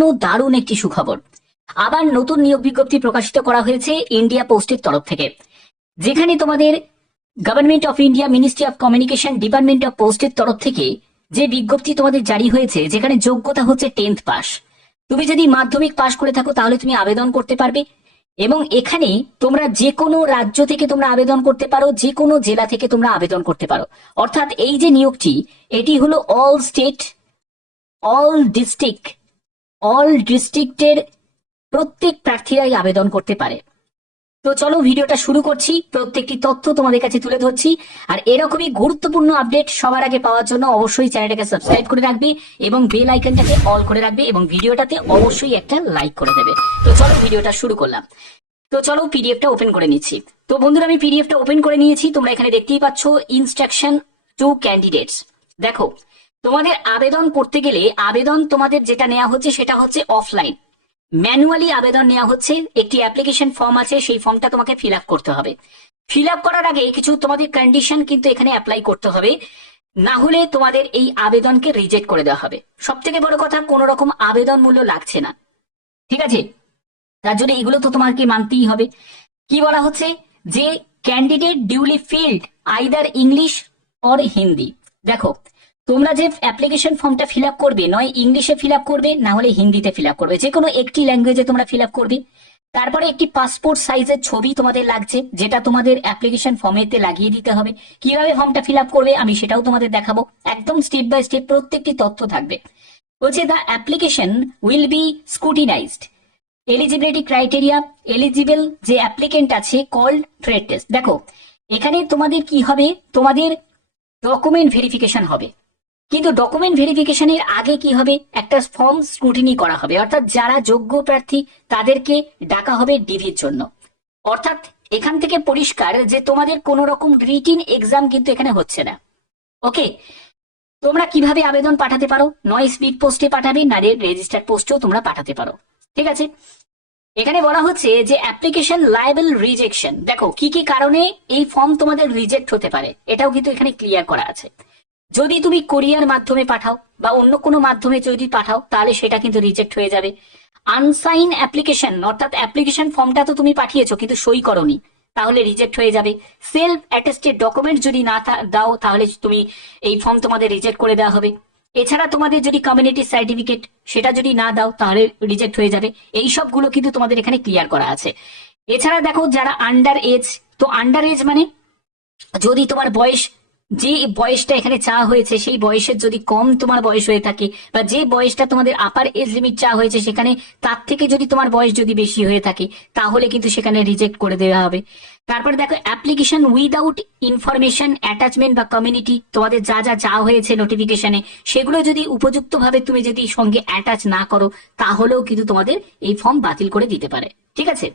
এখনও দারুণ একটি সুখবর। আবার নতুন নিয়োগ বিজ্ঞপ্তি প্রকাশিত করা হয়েছে ইন্ডিয়া পোস্টের তরফ থেকে। যেখানে তোমাদের government of India ministry of communication department of পোস্টের তরফ থেকে যে বিজ্ঞপ্তি তোমাদের জারি হয়েছে, যেখানে যোগ্যতা হচ্ছে টেন্থ পাস তুমি যদি মাধ্যমিক পাশ করে থাকো, তাহলে তুমি আবেদন করতে পারবে এবং এখানে তোমরা যে কোনো রাজ্য থেকে তোমরা আবেদন করতে পারো যে কোনো জেলা থেকে তোমরা আবেদন করতে পারো। অর্থাৎ এই যে নিয়োগটি, এটি হলো all state all district all ডিস্ট্রিক্টের প্রত্যেক প্রার্থীরাই আবেদন করতে পারে। তো চলো ভিডিওটা শুরু করছি। প্রত্যেকটি তথ্য তোমাদের কাছে তুলে ধরছি। আর এরকমই গুরুত্বপূর্ণ আপডেট সবার আগে পাওয়ার জন্য অবশ্যই চ্যানেলটাকে সাবস্ক্রাইব করে রাখবে এবং বেল আইকনটাকে অল করে রাখবে এবং ভিডিওটাতে অবশ্যই একটা লাইক করে দেবে। তো চলো ভিডিওটা শুরু করলাম। তো চলো পিডিএফটা ওপেন করে নিচ্ছি। তো বন্ধুরা, আমি পিডিএফটা ওপেন করে নিয়েছি। তোমরা এখানে দেখতেই পাচ্ছ ইনস্ট্রাকশন টু ক্যান্ডিডেটস দেখো তোমাদের আবেদন করতে গেলে আবেদন তোমাদের যেটা নেওয়া হচ্ছে সেটা হচ্ছে অফলাইন ম্যানুয়ালি আবেদন নেওয়া হচ্ছে, একটি অ্যাপ্লিকেশন ফর্ম আছে, সেই ফর্মটা তোমাকে ফিল করতে হবে। ফিল করার আগে কিছু তোমাদের কন্ডিশন কিন্তু এখানে অ্যাপ্লাই করতে হবে। না হলে তোমাদের এই আবেদনকে রিজেক্ট করে দেওয়া হবে। সব থেকে বড় কথা, কোনো রকম আবেদন মূল্য লাগছে না। ঠিক আছে? তার জন্য এগুলো তো তোমাকে মানতেই হবে। কি বলা হচ্ছে? যে candidate duly filled either English or Hindi দেখো তোমরা যে অ্যাপ্লিকেশন ফর্মটা ফিল করবে, নয় ইংলিশে ফিল করবে, না হলে হিন্দিতে ফিল করবে যে কোনো একটি ল্যাঙ্গুয়েজে তোমরা ফিল করবে। তারপরে একটি পাসপোর্ট সাইজের ছবি তোমাদের লাগছে, যেটা তোমাদের অ্যাপ্লিকেশন ফর্মেতে লাগিয়ে দিতে হবে। কীভাবে ফর্মটা ফিল করবে আমি সেটাও তোমাদের দেখাবো। একদম স্টেপ বাই স্টেপ প্রত্যেকটি তথ্য থাকবে। বলছে the application will be scrutinized eligibility criteria eligible যে অ্যাপ্লিকেন্ট আছে কল্ড ট্রেড টেস্ট দেখো, এখানে তোমাদের কি হবে? তোমাদের ডকুমেন্ট ভেরিফিকেশন হবে। কিন্তু ডকুমেন্ট ভেরিফিকেশনের আগে কি হবে? একটা ফর্ম স্ক্রুটিনি করা হবে। অর্থাৎ যারা যোগ্য প্রার্থী, তাদেরকে ডাকা হবে ডিভির জন্য। অর্থাৎ এখান থেকে পরিষ্কার যে তোমাদের কোনো রকম রিটিন এক্সাম কিন্তু এখানে হচ্ছে না। ওকে তোমরা কীভাবে আবেদন পাঠাতে পারো? নয় স্পিড পোস্টে পাঠাবে না রেজিস্টার্ড পোস্টেও তোমরা পাঠাতে পারো। ঠিক আছে? এখানে বলা হচ্ছে যে অ্যাপ্লিকেশন লাইবেল রিজেকশন দেখো, কি কি কারণে এই ফর্ম তোমাদের রিজেক্ট হতে পারে? এটাও কিন্তু এখানে ক্লিয়ার করা আছে। যদি তুমি কোরিয়ার মাধ্যমে পাঠাও বা অন্য কোনো মাধ্যমে যদি পাঠাও, তাহলে সেটা কিন্তু রিজেক্ট হয়ে যাবে। আনসাইন অ্যাপ্লিকেশন অর্থাৎ অ্যাপ্লিকেশন ফর্মটা তো তুমি পাঠিয়েছো, কিন্তু সই করনি, তাহলে রিজেক্ট হয়ে যাবে। সেলফ অ্যাটেস্টেড ডকুমেন্ট যদি না দাও, তাহলে তুমি এই ফর্ম তোমাদের রিজেক্ট করে দেওয়া হবে। এছাড়া তোমাদের যদি কমিউনিটি সার্টিফিকেট সেটা যদি না দাও, তাহলে রিজেক্ট হয়ে যাবে। এই সবগুলো কিন্তু তোমাদের এখানে ক্লিয়ার করা আছে। এছাড়া দেখো, যারা আন্ডার এজ তো আন্ডার এজ মানে যদি তোমার বয়স যে বয়সটা এখানে চাওয়া হয়েছে, সেই বয়সের যদি কম তোমার বয়স হয়ে থাকে, বা যে বয়সটা তোমাদের আপার এজ লিমিট চাওয়া হয়েছে, সেখানে তার থেকে যদি তোমার বয়স যদি বেশি হয়ে থাকে, তাহলে কিন্তু সেখানে রিজেক্ট করে দেওয়া হবে। তারপরে দেখো অ্যাপ্লিকেশন উইদাউট ইনফরমেশন অ্যাটাচমেন্ট বা কমিউনিটি তোমাদের যা যা চাওয়া হয়েছে নোটিফিকেশনে সেগুলো যদি উপযুক্তভাবে তুমি যদি সঙ্গে অ্যাটাচ না করো, তাহলেও কিন্তু তোমাদের এই ফর্ম বাতিল করে দিতে পারে। ঠিক আছে?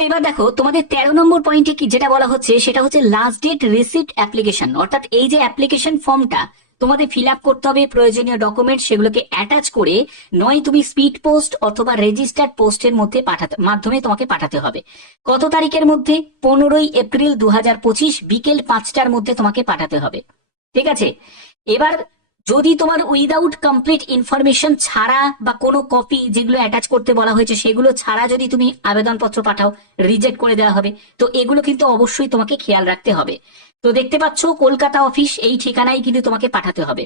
এবার দেখো, তোমাদের তেরো নম্বর পয়েন্টে কি যেটা বলা হচ্ছে, সেটা হচ্ছে লাস্ট ডেট রিসিপ্ট অ্যাপ্লিকেশন অর্থাৎ এই যে অ্যাপ্লিকেশন ফর্মটা তোমাদের ফিল আপ করতে হবে, প্রয়োজনীয় ডকুমেন্ট সেগুলোকে অ্যাটাচ করে, নয় তুমি স্পিড পোস্ট অথবা রেজিস্টার্ড পোস্টের মধ্যে পাঠাতে, মাধ্যমে তোমাকে পাঠাতে হবে। কত তারিখের মধ্যে? পনেরোই এপ্রিল দু হাজার পঁচিশ, বিকেল পাঁচটার মধ্যে তোমাকে পাঠাতে হবে। ঠিক আছে? এবার যদি তোমার উইদাউট কমপ্লিট ইনফরমেশন ছাড়া বা কোনো কপি যেগুলো অ্যাটাচ করতে বলা হয়েছে, সেগুলো ছাড়া যদি তুমি আবেদনপত্র পাঠাও রিজেক্ট করে দেওয়া হবে। তো এগুলো কিন্তু অবশ্যই তোমাকে খেয়াল রাখতে হবে। তো দেখতে পাচ্ছ, কলকাতা অফিস এই ঠিকানায় কিন্তু তোমাকে পাঠাতে হবে।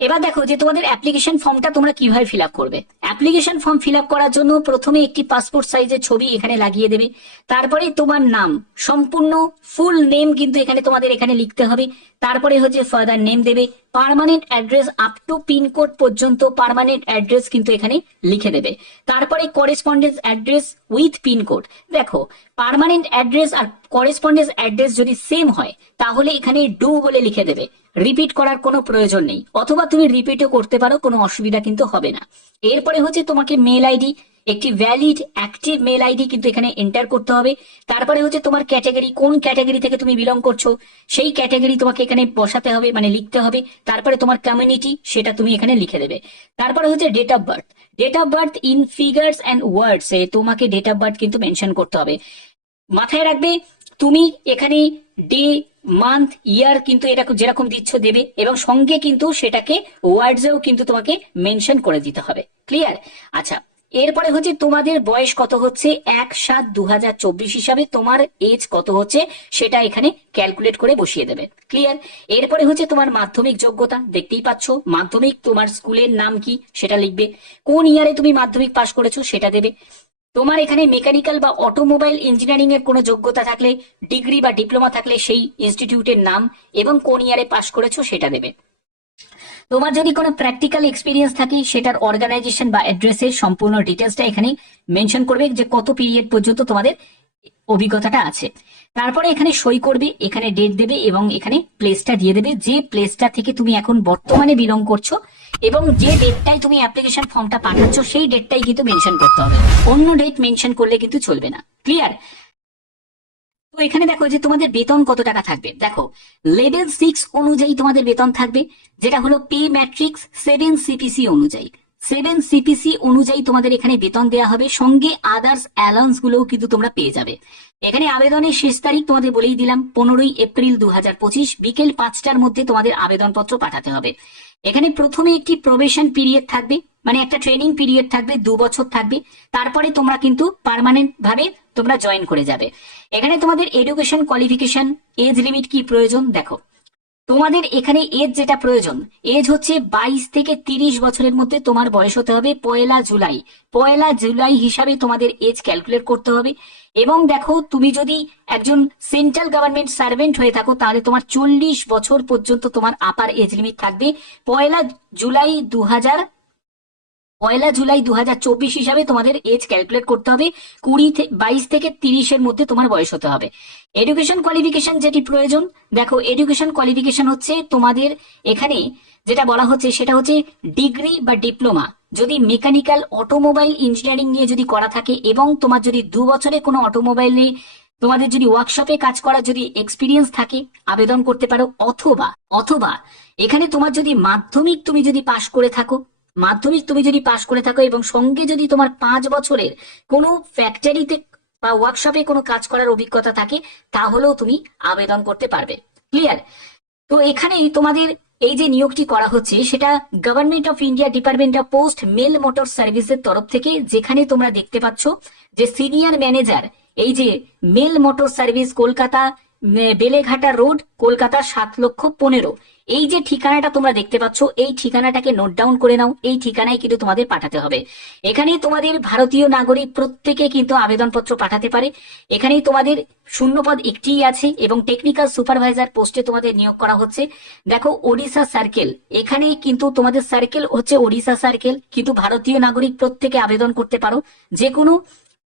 এবার দেখো যে তোমাদের অ্যাপ্লিকেশন ফর্মটা তোমরা কীভাবে ফিল করবে। অ্যাপ্লিকেশন ফর্ম ফিল করার জন্য প্রথমে একটি পাসপোর্ট সাইজের ছবি এখানে লাগিয়ে দেবে। তারপরে তোমার নাম, সম্পূর্ণ ফুল নেম কিন্তু এখানে তোমাদের এখানে লিখতে হবে। তারপরে হচ্ছে ফার্দার নেম দেবে। Permanent address up to pincode পর্যন্ত পার্মানেন্ট অ্যাড্রেস কিন্তু এখানে লিখে দেবে। তারপরে করেসপন্ডেন্স অ্যাড্রেস উইথ পিনকোড দেখো পার্মানেন্ট অ্যাড্রেস আর করেসপন্ডেন্স অ্যাড্রেস যদি সেম হয়, তাহলে এখানে ডু বলে লিখে দেবে। রিপিট করার কোনো প্রয়োজন নেই। অথবা তুমি রিপিটও করতে পারো, কোনো অসুবিধা কিন্তু হবে না। এরপরে হচ্ছে তোমাকে মেল আইডি একটি ভ্যালিড অ্যাক্টিভ মেল আইডি কিন্তু এখানে এন্টার করতে হবে। তারপরে হচ্ছে তোমার ক্যাটাগরি কোন ক্যাটাগরি থেকে তুমি বিলং করছ, সেই ক্যাটাগরি তোমাকে এখানে বসাতে হবে মানে লিখতে হবে। তারপরে তোমার কমিউনিটি সেটা তুমি এখানে লিখে দেবে। তারপরে হচ্ছে date of birth date of birth in figures and words এ তোমাকে ডেট অফ বার্থ কিন্তু মেনশন করতে হবে। মাথায় রাখবে, তুমি এখানে ডে মান্থ ইয়ার কিন্তু এটা যেরকম দিচ্ছ দেবে, এবং সঙ্গে কিন্তু সেটাকে ওয়ার্ডসেও কিন্তু তোমাকে মেনশন করে দিতে হবে। ক্লিয়ার আচ্ছা এরপরে হচ্ছে তোমাদের বয়স কত হচ্ছে? এক সাত দু হিসাবে তোমার এজ কত হচ্ছে? সেটা এখানে ক্যালকুলেট করে বসিয়ে দেবে। ক্লিয়ার এরপরে হচ্ছে তোমার মাধ্যমিক যোগ্যতা, দেখতেই পাচ্ছ। মাধ্যমিক তোমার স্কুলের নাম কি? সেটা লিখবে। কোন ইয়ারে তুমি মাধ্যমিক পাশ করেছ? সেটা দেবে। তোমার এখানে মেকানিক্যাল বা অটোমোবাইল ইঞ্জিনিয়ারিং এর কোনো যোগ্যতা থাকলে ডিগ্রি বা ডিপ্লোমা থাকলে সেই ইনস্টিটিউটের নাম এবং কোন ইয়ারে পাশ করেছ সেটা দেবে। তোমার যদি কোনো প্র্যাকটিক্যাল এক্সপিরিয়েন্স থাকে, সেটার অর্গানাইজেশন বা অ্যাড্রেসের সম্পূর্ণ ডিটেলসটা এখানে মেনশন করবে যে কত পিরিয়ড পর্যন্ত তোমাদের অভিজ্ঞতাটা আছে। তারপরে এখানে সই করবে, এখানে ডেট দেবে এবং এখানে প্লেসটা দিয়ে দেবে। যে প্লেসটা থেকে তুমি এখন বর্তমানে বিলং করছ এবং যে ডেটটাই তুমি অ্যাপ্লিকেশন ফর্মটা পাঠাচ্ছ, সেই ডেটটাই কিন্তু মেনশন করতে হবে। অন্য ডেট মেনশন করলে কিন্তু চলবে না। ক্লিয়ার তো এখানে দেখো যে তোমাদের বেতন কত টাকা থাকবে? দেখো লেভেল সিক্স অনুযায়ী তোমাদের বেতন থাকবে, যেটা হলো পে ম্যাট্রিক্স সেভেন সিপিসি অনুযায়ী। সেভেন সিপিসি অনুযায়ী তোমাদের এখানে বেতন দেওয়া হবে, সঙ্গে আদার্স অ্যালাউন্স গুলোও কিন্তু তোমরা পেয়ে যাবে। এখানে আবেদনের শেষ তারিখ তোমাদের বলেই দিলাম, পনেরোই এপ্রিল দু হাজার পঁচিশ, বিকেল পাঁচটার মধ্যে তোমাদের আবেদনপত্র পাঠাতে হবে। এখানে প্রথমে একটি প্রবেশন পিরিয়ড থাকবে মানে একটা ট্রেনিং পিরিয়ড থাকবে, দু বছর থাকবে, তারপরে তোমরা কিন্তু পার্মানেন্ট ভাবে তোমরা জয়েন করে যাবে। এখানে তোমাদের এডুকেশন কোয়ালিফিকেশন এজ লিমিট কি প্রয়োজন দেখো। তোমাদের এখানে এজ যেটা প্রয়োজন এজ হচ্ছে বাইশ থেকে তিরিশ বছরের মধ্যে তোমার বয়স হতে হবে পয়লা জুলাই। পয়লা জুলাই হিসাবে তোমাদের এজ ক্যালকুলেট করতে হবে এবং দেখো তুমি যদি একজন সেন্ট্রাল গভর্নমেন্ট সার্ভেন্ট হয়ে থাকো, তাহলে তোমার চল্লিশ বছর পর্যন্ত তোমার আপার এজ লিমিট থাকবে। পয়লা জুলাই দু হাজার পয়লা জুলাই দু হাজার চব্বিশ হিসাবে তোমাদের এজ ক্যালকুলেট করতে হবে। কুড়ি বাইশ থেকে তিরিশের মধ্যে তোমার বয়স হতে হবে। এডুকেশন কোয়ালিফিকেশন যেটি প্রয়োজন, দেখো এডুকেশন কোয়ালিফিকেশন হচ্ছে তোমাদের এখানে যেটা বলা হচ্ছে সেটা হচ্ছে ডিগ্রি বা ডিপ্লোমা যদি মেকানিক্যাল অটোমোবাইল ইঞ্জিনিয়ারিং নিয়ে যদি করা থাকে এবং তোমার যদি দু বছরে কোনো অটোমোবাইল নিয়ে তোমাদের যদি ওয়ার্কশপে কাজ করার যদি এক্সপিরিয়েন্স থাকে, আবেদন করতে পারো অথবা অথবা এখানে তোমার যদি মাধ্যমিক তুমি যদি পাশ করে থাকো মাধ্যমিক তুমি যদি পাশ করে থাকো এবং সঙ্গে যদি তোমার পাঁচ বছরের কোনো ফ্যাক্টরিতে বা ওয়ার্কশপে কোনো কাজ করার অভিজ্ঞতা থাকে, তাহলেও তুমি আবেদন করতে পারবে। ক্লিয়ার তো এখানেই তোমাদের এই যে নিয়োগটি করা হচ্ছে, সেটা government of India department of post mail motor সার্ভিসের তরফ থেকে, যেখানে তোমরা দেখতে পাচ্ছ যে সিনিয়র ম্যানেজার এই যে mail motor service Kolkata Beleghata road, Kolkata সাত লক্ষ পনেরো। এই যে ঠিকানাটা তোমরা দেখতে পাচ্ছ, এই ঠিকানাটাকে নোট ডাউন করে নাও। এই ঠিকানায় কিন্তু তোমাদের পাঠাতে হবে। এখানে তোমাদের ভারতীয় নাগরিক প্রত্যেকে কিন্তু আবেদনপত্র পাঠাতে পারে। এখানেই তোমাদের শূন্যপদ একটিই আছে এবং টেকনিক্যাল সুপারভাইজার পোস্টে তোমাদের নিয়োগ করা হচ্ছে। দেখো, ওড়িশা সার্কেল এখানে কিন্তু তোমাদের সার্কেল হচ্ছে ওড়িশা সার্কেল কিন্তু ভারতীয় নাগরিক প্রত্যেকে আবেদন করতে পারো। যে কোনো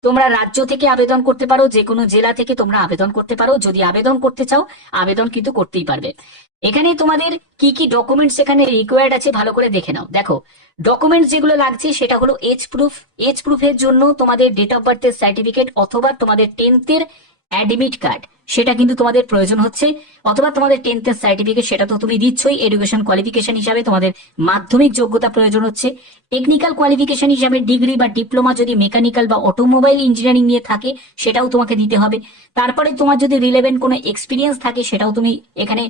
তোমরা রাজ্য থেকে আবেদন করতে পারো যে কোনো জেলা থেকে তোমরা আবেদন করতে পারো। যদি আবেদন করতে চাও, আবেদন কিন্তু করতেই পারবে। এখানে তোমাদের কি কি ডকুমেন্টস এখানে রিকোয়ার্ড আছে ভালো করে দেখে নাও। দেখো ডকুমেন্টস যেগুলো লাগছে সেটা হলো এজ প্রুফ এজ প্রুফের জন্য তোমাদের ডেট অফ বার্থের সার্টিফিকেট অথবা তোমাদের টেন্থের অ্যাডমিট কার্ড সেটা কিন্তু তোমাদের প্রয়োজন হচ্ছে, অথবা তোমাদের টেন্থের সার্টিফিকেট সেটা তো তুমি দিচ্ছই এডুকেশন কোয়ালিফিকেশন হিসাবে তোমাদের মাধ্যমিক যোগ্যতা প্রয়োজন হচ্ছে। টেকনিক্যাল কোয়ালিফিকেশন হিসাবে ডিগ্রি বা ডিপ্লোমা যদি মেকানিক্যাল বা অটোমোবাইল ইঞ্জিনিয়ারিং নিয়ে থাকে, সেটাও তোমাকে দিতে হবে। তারপরে তোমার যদি রিলেভেন্ট কোনো এক্সপিরিয়েন্স থাকে, সেটাও তুমি এখানে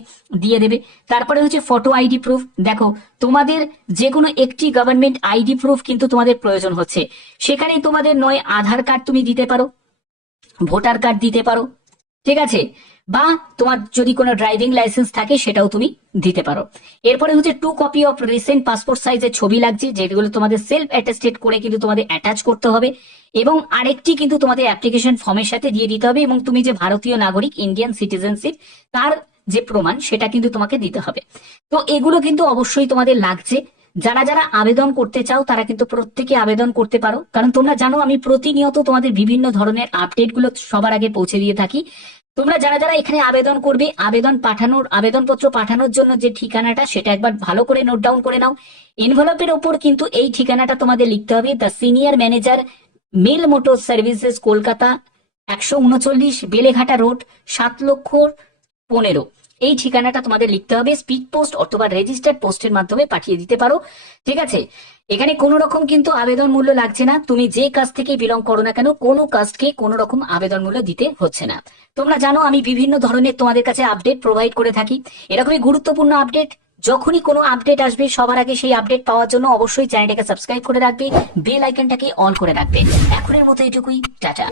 দিয়ে দেবে। তারপরে হচ্ছে ফটো আইডি প্রুফ দেখো, তোমাদের যে কোনো একটি গভর্নমেন্ট আইডি প্রুফ কিন্তু তোমাদের প্রয়োজন হচ্ছে। সেখানে তোমাদের নয় আধার কার্ড তুমি দিতে পারো, ভোটার কার্ড দিতে পারো ঠিক আছে? বা তোমার যদি কোনো ড্রাইভিং লাইসেন্স থাকে, সেটাও তুমি দিতে পারো। এরপরে হচ্ছে two copy of recent passport সাইজের ছবি লাগছে, যেগুলো তোমাদের সেলফ অ্যাটাস্টেড করে কিন্তু তোমাদের অ্যাটাচ করতে হবে। এবং আরেকটি কিন্তু তোমাদের অ্যাপ্লিকেশন ফর্মের সাথে দিয়ে দিতে হবে, এবং তুমি যে ভারতীয় নাগরিক ইন্ডিয়ান সিটিজেনশিপ তার যে প্রমাণ, সেটা কিন্তু তোমাকে দিতে হবে। তো এগুলো কিন্তু অবশ্যই তোমাদের লাগছে। যারা যারা আবেদন করতে চাও, তারা কিন্তু প্রত্যেকে আবেদন করতে পারো। কারণ তোমরা জানো, আমি প্রতিনিয়ত তোমাদের বিভিন্ন ধরনের আপডেটগুলো সবার আগে পৌঁছে দিয়ে থাকি। তোমরা যারা যারা এখানে আবেদন করবে, আবেদন পাঠানোর, আবেদনপত্র পাঠানোর জন্য যে ঠিকানাটা, সেটা একবার ভালো করে নোট ডাউন করে নাও। এনভেলপের ওপর কিন্তু এই ঠিকানাটা তোমাদের লিখতে হবে। The senior manager mail motor services Kolkata একশো উনচল্লিশ, বেলেঘাটা রোড, সাত লক্ষ পনেরো। এই ঠিকানাটা তোমাদের লিখতে হবে স্পিড পোস্ট অথবা রেজিস্টার্ড পোস্টের মাধ্যমে পাঠিয়ে দিতে পারো, ঠিক আছে? এখানে কোনো রকম কিন্তু আবেদন মূল্য লাগছে না, তুমি যে কাজ থেকে বিলং করো না কেন, কোনো কাজকে কোনো রকম আবেদন মূল্য দিতে হচ্ছে না। তোমরা জানো আমি বিভিন্ন ধরনের তোমাদের কাছে আপডেট প্রোভাইড করে থাকি, এরকমই গুরুত্বপূর্ণ আপডেট যখনই কোনো আপডেট আসবে, সবার আগে সেই আপডেট পাওয়ার জন্য অবশ্যই চ্যানেলটাকে সাবস্ক্রাইব করে রাখবে বেল আইকনটাকে অন করে রাখবে। এখনের মতো এটুকুই, টাটা।